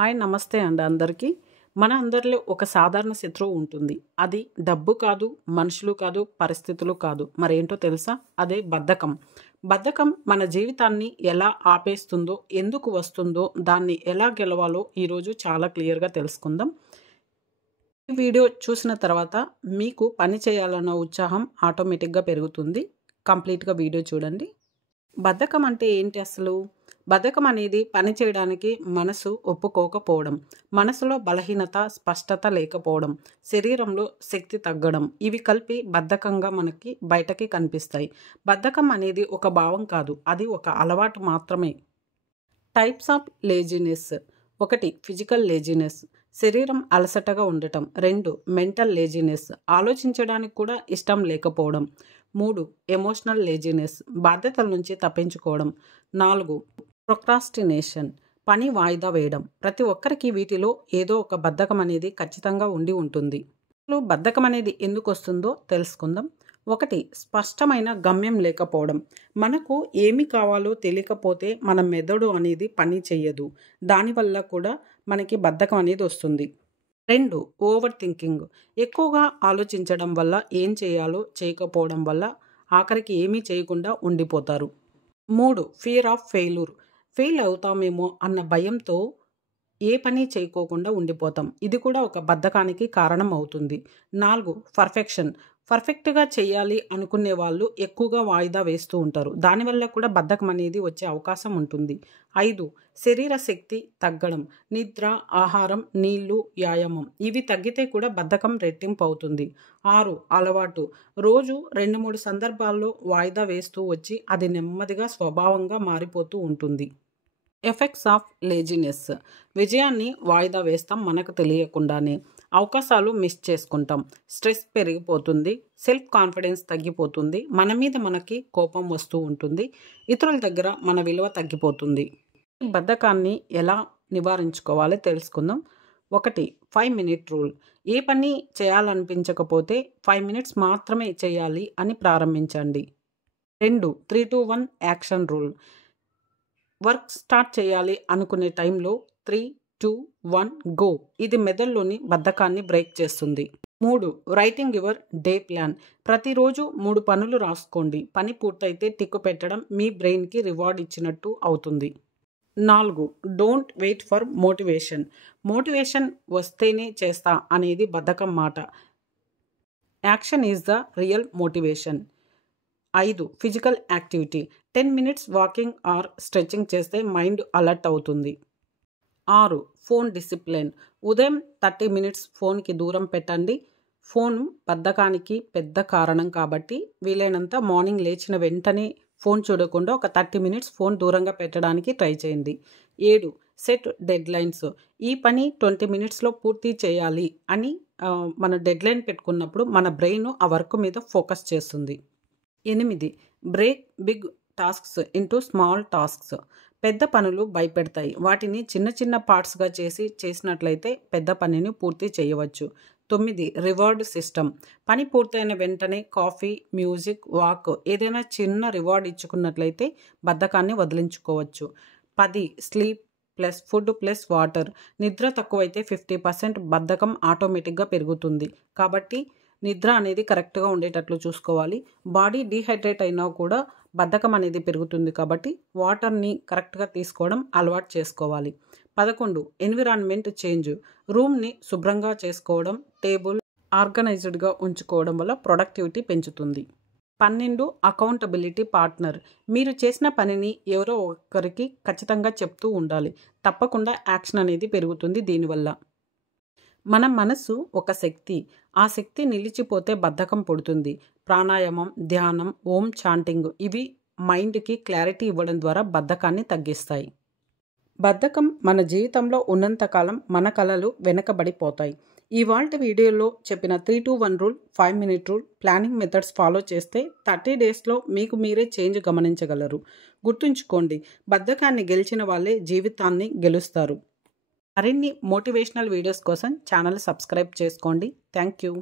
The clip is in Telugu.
హాయ్ నమస్తే అండి అందరికీ. మన అందరిలో ఒక సాధారణ శత్రువు ఉంటుంది. అది డబ్బు కాదు, మనుషులు కాదు, పరిస్థితులు కాదు. మరేంటో తెలుసా? అదే బద్ధకం. బద్ధకం మన జీవితాన్ని ఎలా ఆపేస్తుందో, ఎందుకు వస్తుందో, దాన్ని ఎలా గెలవాలో ఈరోజు చాలా క్లియర్గా తెలుసుకుందాం. ఈ వీడియో చూసిన తర్వాత మీకు పని చేయాలన్న ఉత్సాహం ఆటోమేటిక్గా పెరుగుతుంది. కంప్లీట్గా వీడియో చూడండి. బద్ధకం అంటే ఏంటి అసలు? బద్ధకం అనేది పని చేయడానికి మనసు ఒప్పుకోకపోవడం, మనసులో బలహీనత, స్పష్టత లేకపోవడం, శరీరంలో శక్తి తగ్గడం, ఇవి కలిపి బద్ధకంగా మనకి బయటకి కనిపిస్తాయి. బద్ధకం అనేది ఒక భావం కాదు, అది ఒక అలవాటు మాత్రమే. Types of laziness: 1. Physical laziness, శరీరం అలసటగా ఉండటం. 2. మెంటల్ లేజినెస్, ఆలోచించడానికి కూడా ఇష్టం లేకపోవడం. 3. ఎమోషనల్ లేజినెస్, బాధ్యతల నుంచి తప్పించుకోవడం. 4. ప్రొక్రాస్టినేషన్, పని వాయిదా వేయడం. ప్రతి ఒక్కరికి వీటిలో ఏదో ఒక బద్ధకం అనేది ఖచ్చితంగా ఉండి ఉంటుంది. బద్ధకం అనేది ఎందుకు వస్తుందో తెలుసుకుందాం. 1. స్పష్టమైన గమ్యం లేకపోవడం. మనకు ఏమి కావాలో తెలియకపోతే మన మెదడు అనేది పని చెయ్యదు. దానివల్ల కూడా మనకి బద్ధకం అనేది వస్తుంది. 2. ఓవర్ థింకింగ్, ఎక్కువగా ఆలోచించడం వల్ల ఏం చేయాలో చేయకపోవడం వల్ల ఆఖరికి ఏమీ చేయకుండా ఉండిపోతారు. 3. ఫియర్ ఆఫ్ ఫెయిల్ అవుతామేమో అన్న భయంతో ఏ పని చేయకోకుండా ఉండిపోతాం. ఇది కూడా ఒక బద్ధకానికి కారణం అవుతుంది. 4. పర్ఫెక్ట్గా చేయాలి అనుకునే వాళ్ళు ఎక్కువగా వాయిదా వేస్తూ ఉంటారు. దానివల్ల కూడా బద్ధకం అనేది వచ్చే అవకాశం ఉంటుంది. 5. శరీర శక్తి తగ్గడం, నిద్ర, ఆహారం, నీళ్లు, వ్యాయామం ఇవి తగ్గితే కూడా బద్ధకం రెట్టింపు అవుతుంది. 6. అలవాటు, రోజు 2-3 సందర్భాల్లో వాయిదా వేస్తూ వచ్చి అది నెమ్మదిగా స్వభావంగా మారిపోతూ ఉంటుంది. ఎఫెక్ట్స్ ఆఫ్ లేజినెస్: విజయాన్ని వాయిదా వేస్తాం మనకు తెలియకుండానే, అవకాశాలు మిస్ చేసుకుంటాం, స్ట్రెస్ పెరిగిపోతుంది, సెల్ఫ్ కాన్ఫిడెన్స్ తగ్గిపోతుంది, మన మీద మనకి కోపం వస్తూ ఉంటుంది, ఇతరుల దగ్గర మన విలువ తగ్గిపోతుంది. ఈ బద్ధకాన్ని ఎలా నివారించుకోవాలో తెలుసుకుందాం. 1. 5 minute రూల్, ఏ పని చేయాలనిపించకపోతే 5 minutes మాత్రమే చేయాలి అని ప్రారంభించండి. 2. 3-2-1 యాక్షన్ రూల్, వర్క్ స్టార్ట్ చేయాలి అనుకునే టైంలో 3-2-1 గో, ఇది మెదడులోని బద్ధకాన్ని బ్రేక్ చేస్తుంది. 3. రైటింగ్ యువర్ డే ప్లాన్, ప్రతిరోజు 3 పనులు రాసుకోండి. పని పూర్తయితే టిక్ పెట్టడం మీ బ్రెయిన్కి రివార్డ్ ఇచ్చినట్టు అవుతుంది. 4. డోంట్ వెయిట్ ఫర్ మోటివేషన్ వస్తేనే చేస్తా అనేది బద్ధకం మాట. Action is the real motivation. 5. Physical activity, 10 minutes walking are stretching చేస్తే మైండ్ అలర్ట్ అవుతుంది. 6. ఫోన్ డిసిప్లిన్, ఉదయం 30 minutes ఫోన్కి దూరం పెట్టండి. ఫోన్ బద్ధకానికి పెద్ద కారణం కాబట్టి వీలైనంత మార్నింగ్ లేచిన వెంటనే ఫోన్ చూడకుండా ఒక 30 minutes ఫోన్ దూరంగా పెట్టడానికి ట్రై చేయండి. 7. సెట్ డెడ్ లైన్స్, ఈ పని 20 minutesలో పూర్తి చేయాలి అని మన డెడ్ లైన్ పెట్టుకున్నప్పుడు మన బ్రెయిన్ ఆ వర్క్ మీద ఫోకస్ చేస్తుంది. 8. Break big tasks into small tasks, పెద్ద పనులు భయపెడతాయి, వాటిని చిన్న చిన్న పార్ట్స్గా చేసినట్లయితే పెద్ద పనిని పూర్తి చేయవచ్చు. 9. రివార్డ్ సిస్టమ్, పని పూర్తయిన వెంటనే కాఫీ, మ్యూజిక్, వాక్ ఏదైనా చిన్న రివార్డ్ ఇచ్చుకున్నట్లయితే బద్ధకాన్ని వదిలించుకోవచ్చు. 10. Sleep plus food plus water, నిద్ర తక్కువైతే 50% బద్ధకం ఆటోమేటిక్గా పెరుగుతుంది. కాబట్టి నిద్ర అనేది కరెక్ట్గా ఉండేటట్లు చూసుకోవాలి. బాడీ డీహైడ్రేట్ అయినా కూడా బద్ధకం అనేది పెరుగుతుంది కాబట్టి వాటర్ని కరెక్ట్గా తీసుకోవడం అలవాటు చేసుకోవాలి. 11. ఎన్విరాన్మెంట్ చేంజ్, రూమ్ని శుభ్రంగా చేసుకోవడం, టేబుల్ ఆర్గనైజ్డ్గా ఉంచుకోవడం వల్ల ప్రొడక్టివిటీ పెంచుతుంది. 12. అకౌంటబిలిటీ పార్ట్నర్, మీరు చేసిన పనిని ఎవరో ఒకరికి ఖచ్చితంగా చెప్తూ ఉండాలి. తప్పకుండా యాక్షన్ అనేది పెరుగుతుంది దీనివల్ల. మన మనసు ఒక శక్తి, ఆ శక్తి నిలిచిపోతే బద్ధకం పుడుతుంది. ప్రాణాయామం, ధ్యానం, ఓం చాంటింగ్ ఇవి మైండ్కి క్లారిటీ ఇవ్వడం ద్వారా బద్ధకాన్ని తగ్గిస్తాయి. బద్ధకం మన జీవితంలో ఉన్నంతకాలం మన కలలు వెనకబడిపోతాయి. ఇవాల్టి వీడియోలో చెప్పిన 3-2-1 rule, 5 minute rule, planning methods follow చేస్తే 30 daysలో మీకు మీరే చేంజ్ గమనించగలరు. గుర్తుంచుకోండి, బద్ధకాన్ని గెలిచిన వాళ్ళే జీవితాన్ని గెలుస్తారు. మరిన్ని మోటివేషనల్ వీడియోస్ కోసం ఛానల్ సబ్స్క్రైబ్ చేసుకోండి. Thank you.